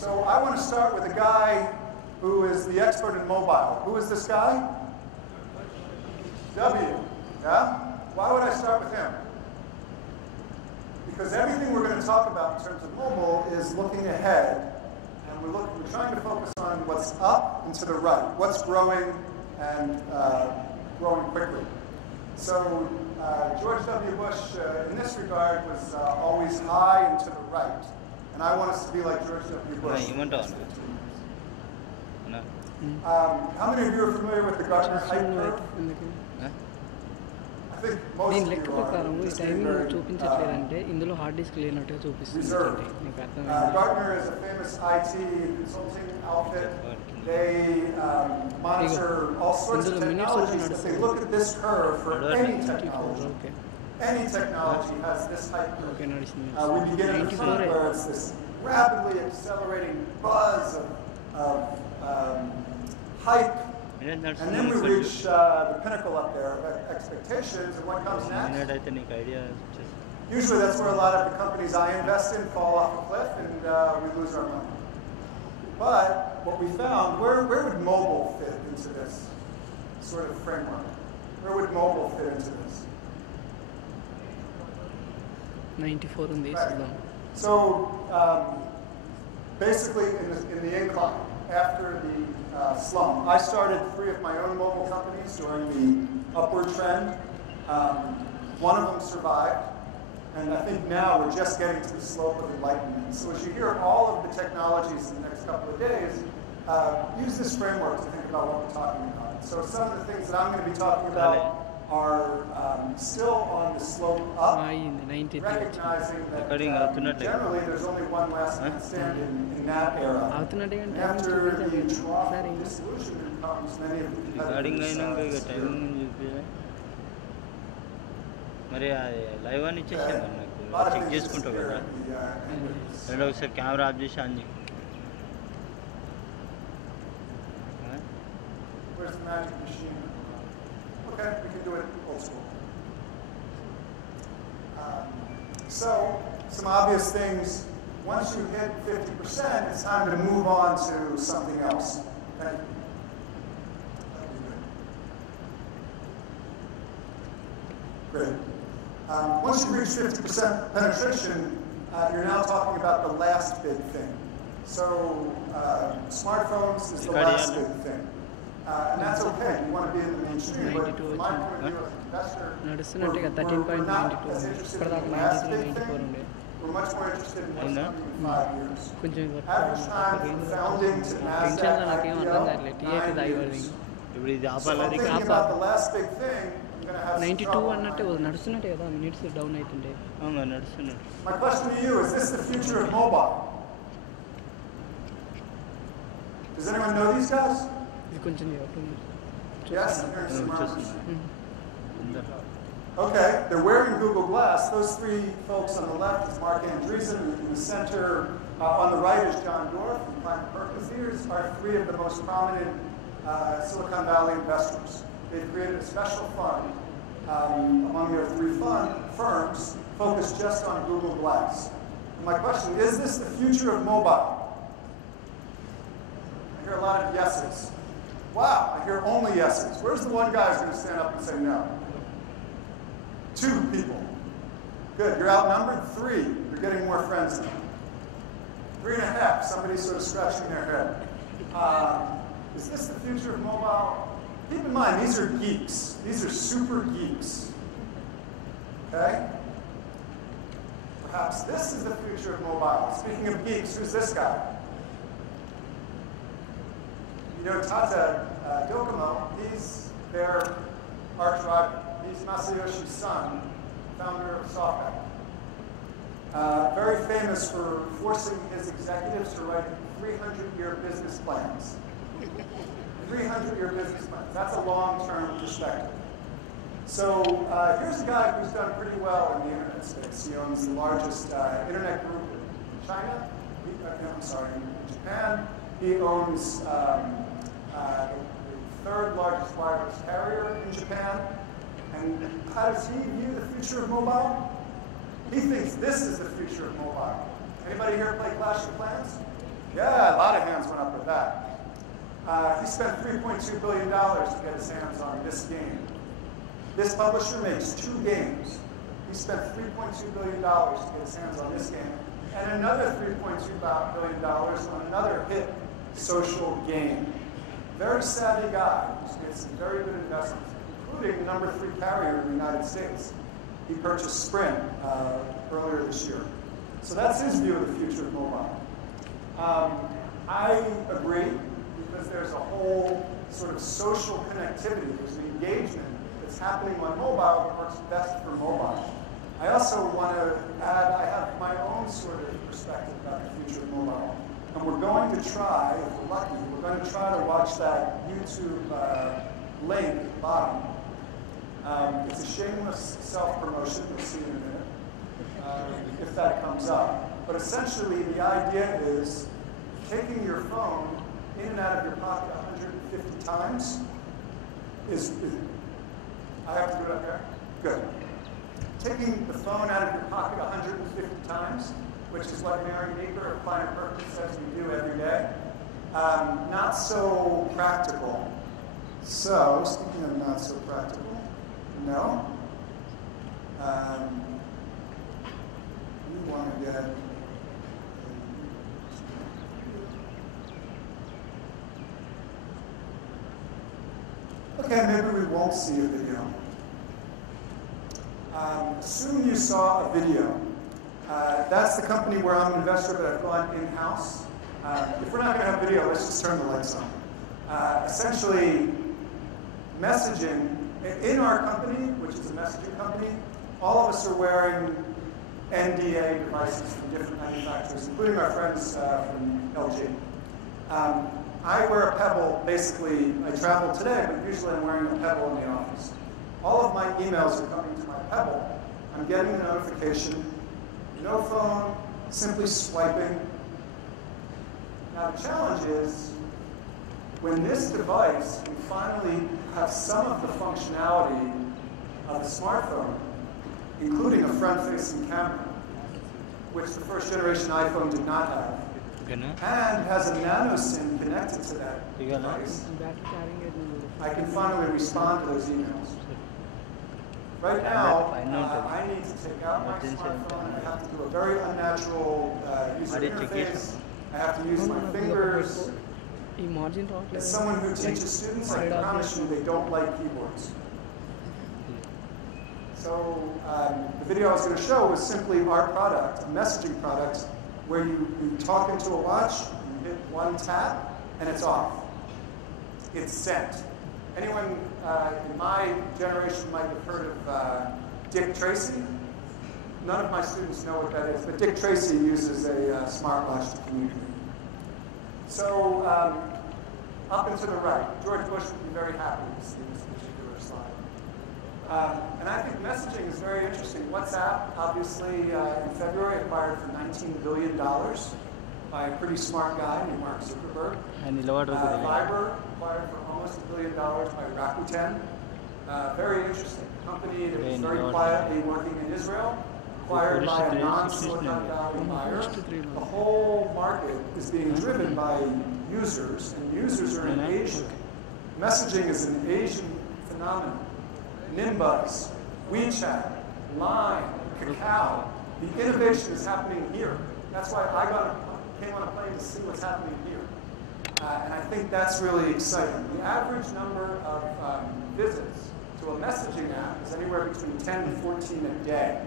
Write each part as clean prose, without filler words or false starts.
So I want to start with a guy who is the expert in mobile. Who is this guy? W. Yeah? Why would I start with him? Because everything we're going to talk about in terms of mobile is looking ahead, and we're trying to focus on what's up and to the right, what's growing and growing quickly. So George W. Bush, in this regard, was always high and to the right. And I want us to be like George W. Bush. How many of you are familiar with the Gartner hype curve? I think most of you are. Gartner is a famous IT consulting outfit. They monitor all sorts of technologies. If they look at this curve for any technology, any technology has this hype curve. We begin in the front where it's this rapidly accelerating buzz of hype, and then we reach the pinnacle up there of expectations, and what comes next? Usually that's where a lot of the companies I invest in fall off a cliff, and we lose our money. But what we found, where would mobile fit into this sort of framework? Where would mobile fit into this? 94 in this. Right. So basically in the incline, after the slump, I started 3 of my own mobile companies during the upward trend. One of them survived. And I think now we're just getting to the slope of enlightenment. So as you hear all of the technologies in the next couple of days, use this framework to think about what we're talking about. So some of the things that I'm going to be talking about are still on the slope up, recognizing that generally there's only one last man standing in that era. After the trough of disillusionment comes, many of the competitors మరి live అని ఇచ్చేసాను నాకు check చేసుకుంటావు కదా రెండు ఒకసారి camera off చేసి on చేయి Where's the magic machine? Okay, we can do it old school. So, some obvious things. Once you hit 50%, it's time to move on to something else. Okay? Great. Once you reach 50% penetration, you're now talking about the last big thing. So smartphones is the last big thing. And that's okay. You want to be in the mainstream, but from my point of view as an investor, we're not as interested in the last big thing. We're much more interested in what's coming in 5 years. Average time from founding to NASDAQ IPO, 9 years. So I'm thinking about the last big thing. 92 అన్నట్టే నడుస్తున్నట్టే కదా minutes down అవుతుండే నడుస్తున్నట్టు My question to you, is this the future of mobile? Does anyone know these guys? ఇది కొంచెం Yes, I'm hearing some murmurs. Okay, they're wearing Google Glass. Those 3 folks on the left is Mark Andreessen. In the center, on the right is John Dorff and Klein Perkins. These are 3 of the most prominent Silicon Valley investors. They've created a special fund among their 3 firms focused just on Google Glass. And my question, is this the future of mobile? I hear a lot of yeses. Wow, I hear only yeses. Where's the one guy who's going to stand up and say no? 2 people. Good, you're outnumbered. 3, you're getting more friends now. 3.5, somebody's sort of scratching their head. Is this the future of mobile? Keep in mind, these are geeks. These are super geeks. Okay? Perhaps this is the future of mobile. Speaking of geeks, who's this guy? You know Tata Docomo, he's their arch rival. He's Masayoshi's son, founder of SoftBank. Very famous for forcing his executives to write 300-year business plans. 300-year business plans. That's a long-term perspective. So here's a guy who's done pretty well in the internet space. He owns the largest internet group in China. In Japan. He owns the 3rd largest wireless carrier in Japan. And how does he view the future of mobile? He thinks this is the future of mobile. Anybody here play Clash of Clans? Yeah, He spent $3.2 billion to get his hands on this game. This publisher makes 2 games. He spent $3.2 billion to get his hands on this game, and another $3.2 billion on another hit social game. Very savvy guy who's made some very good investments, including the #3 carrier in the United States. He purchased Sprint earlier this year. So that's his view of the future of mobile. I agree, because there's a whole sort of social connectivity, there's an engagement that's happening on mobile that works best for mobile. I also want to add, I have my own sort of perspective about the future of mobile. And we're going to try, if we're lucky, we're going to try to watch that YouTube link at the bottom. It's a shameless self-promotion, we'll see in a minute, if that comes up. But essentially, the idea is taking your phone in and out of your pocket 150 times is I have to do it up there? Good. Taking the phone out of your pocket 150 times, which is what Mary Meeker of Kleiner Perkins says we do every day. Not so practical. So, speaking of not so practical, no. We want to get okay, maybe we won't see a video. Assume you saw a video. That's the company where I'm an investor, but I've gone in-house. If we're not going to have video, let's just turn the lights on. Essentially, messaging, in our company, which is a messaging company, all of us are wearing NDA devices from different manufacturers, including our friends from LG. I wear a Pebble, basically, I travel today, but usually I'm wearing a Pebble in the office. All of my emails are coming to my Pebble. I'm getting a notification, no phone, simply swiping. Now the challenge is, when this device can finally have some of the functionality of a smartphone, including a front-facing camera, which the first generation iPhone did not have, and has a nano SIM connected to that device, I can finally respond to those emails. Right now, I need to take out my smartphone, I have to do a very unnatural user interface, I have to use my fingers. As someone who teaches students, I promise you they don't like keyboards. So the video I was going to show was simply our product, a messaging product, where you talk into a watch, you hit one tap, and it's off. It's sent. Anyone in my generation might have heard of Dick Tracy. None of my students know what that is, but Dick Tracy uses a smartwatch to communicate. So up and to the right, George Bush would be very happy to see this particular slide. And I think messaging is very interesting. WhatsApp, obviously, in February, acquired for $19 billion by a pretty smart guy named Mark Zuckerberg. Viber acquired for almost $1 billion by Rakuten. Very interesting. A company that was very quietly working in Israel, acquired by a non-Silicon Valley buyer. The whole market is being driven by users, and users are in Asia. Messaging is an Asian phenomenon. Nimbuzz, WeChat, Line, Kakao. The innovation is happening here. That's why I came on a plane to see what's happening here. And I think that's really exciting. The average number of visits to a messaging app is anywhere between 10 to 14 a day.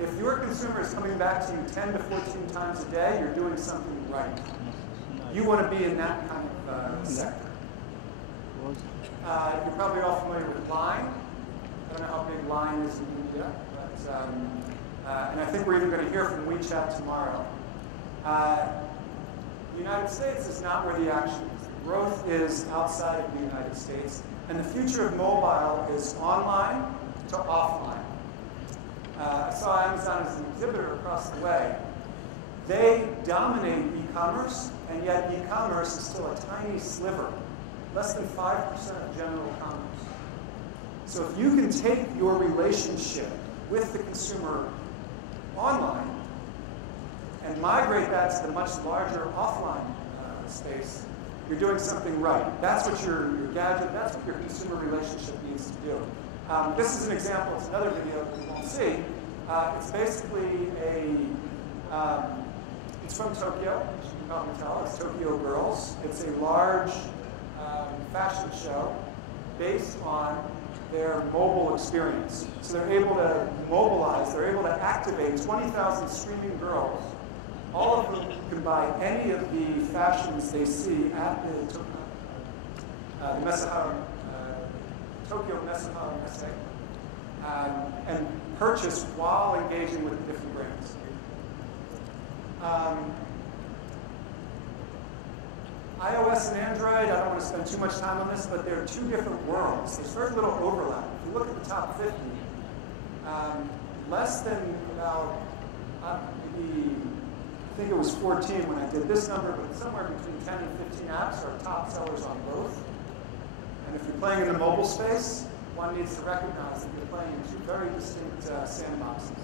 If your consumer is coming back to you 10 to 14 times a day, you're doing something right. You want to be in that kind of sector. You're probably all familiar with Line. I don't know how big Line is in India, but, and I think we're even going to hear from WeChat tomorrow. The United States is not where the action is. The growth is outside of the United States, and the future of mobile is online to offline. I saw Amazon as an exhibitor across the way. They dominate e-commerce, and yet e-commerce is still a tiny sliver, less than 5% of general commerce. So if you can take your relationship with the consumer online and migrate that to the much larger offline space, you're doing something right. That's what your gadget, that's what your consumer relationship needs to do. This is an example, it's another video that you won't see. It's basically it's from Tokyo, as you can probably tell, it's Tokyo Girls. It's a large fashion show based on their mobile experience. So they're able to mobilize, they're able to activate 20,000 streaming girls. All of them can buy any of the fashions they see at the Tokyo Mesahara Messe, and purchase while engaging with the different brands. iOS and Android, I don't want to spend too much time on this, but they're two different worlds. There's very little overlap. If you look at the top 50, less than about maybe, I think it was 14 when I did this number, but somewhere between 10 and 15 apps are top sellers on both. And if you're playing in the mobile space, one needs to recognize that you're playing in two very distinct sandboxes.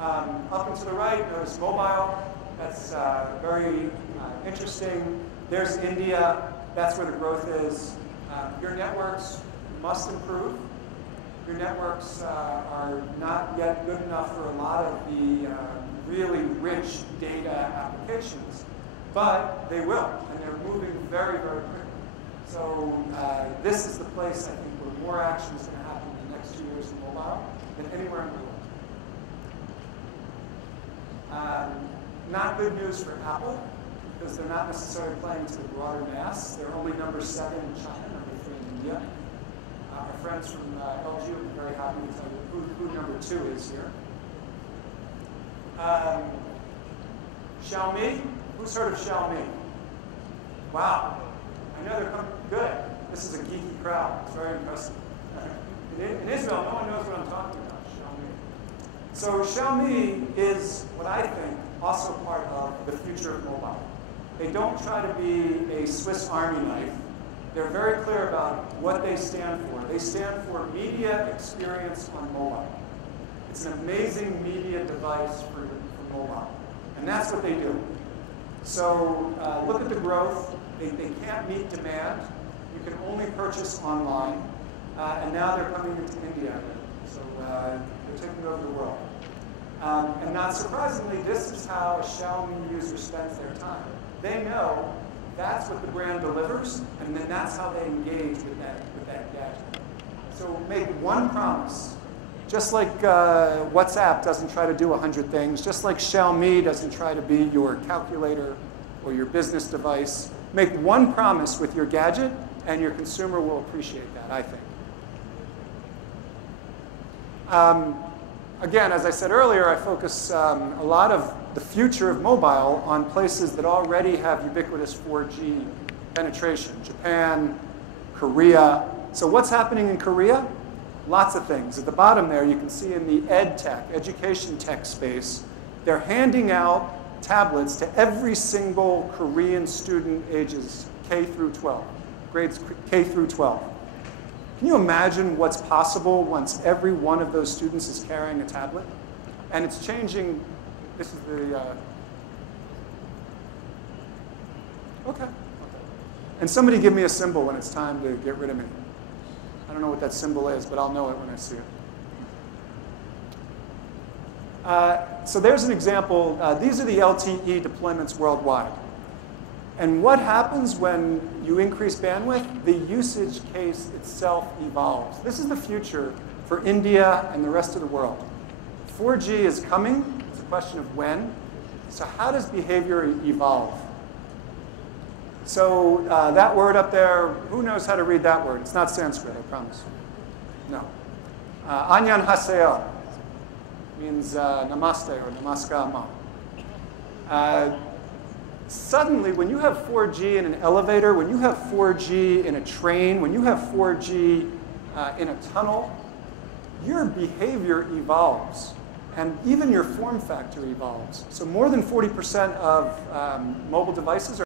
Up and to the right, notice mobile. That's very interesting. There's India. That's where the growth is. Your networks must improve. Your networks are not yet good enough for a lot of the really rich data applications, but they will, and they're moving very, very quickly. So this is the place, I think, where more action is going to happen in the next 2 years in mobile than anywhere in the world. Not good news for Apple, because they're not necessarily playing to the broader mass. They're only number 7 in China, number 3 in India. Our friends from LG will be very happy to tell you who number 2 is here. Xiaomi, who's heard of Xiaomi? Wow, I know they're coming, good. This is a geeky crowd, it's very impressive. In Israel, no one knows what I'm talking about, Xiaomi. So Xiaomi is what I think also part of the future of mobile. They don't try to be a Swiss Army knife. They're very clear about what they stand for. They stand for media experience on mobile. It's an amazing media device for mobile. And that's what they do. So look at the growth. They can't meet demand. You can only purchase online. And now they're coming into India. So they're taking over the world. And not surprisingly, this is how a Xiaomi user spends their time. They know that's what the brand delivers, and then that's how they engage with that gadget. So make one promise. Just like WhatsApp doesn't try to do 100 things, just like Xiaomi doesn't try to be your calculator or your business device, make one promise with your gadget, and your consumer will appreciate that, I think. Again, as I said earlier, I focus a lot of the future of mobile on places that already have ubiquitous 4G penetration. Japan, Korea. So what's happening in Korea? Lots of things. At the bottom there, you can see in the ed tech, education tech space, they're handing out tablets to every single Korean student ages K through 12, grades K through 12. Can you imagine what's possible once every one of those students is carrying a tablet? And it's changing. This is the, okay. And somebody give me a symbol when it's time to get rid of me. I don't know what that symbol is, but I'll know it when I see it. So there's an example. These are the LTE deployments worldwide. And what happens when you increase bandwidth? The usage case itself evolves. This is the future for India and the rest of the world. 4G is coming. It's a question of when. So how does behavior evolve? So that word up there, who knows how to read that word? It's not Sanskrit, I promise. No. Anyan Haseo means namaste or namaskar ma. Suddenly, when you have 4G in an elevator, when you have 4G in a train, when you have 4G in a tunnel, your behavior evolves. And even your form factor evolves. So more than 40% of mobile devices are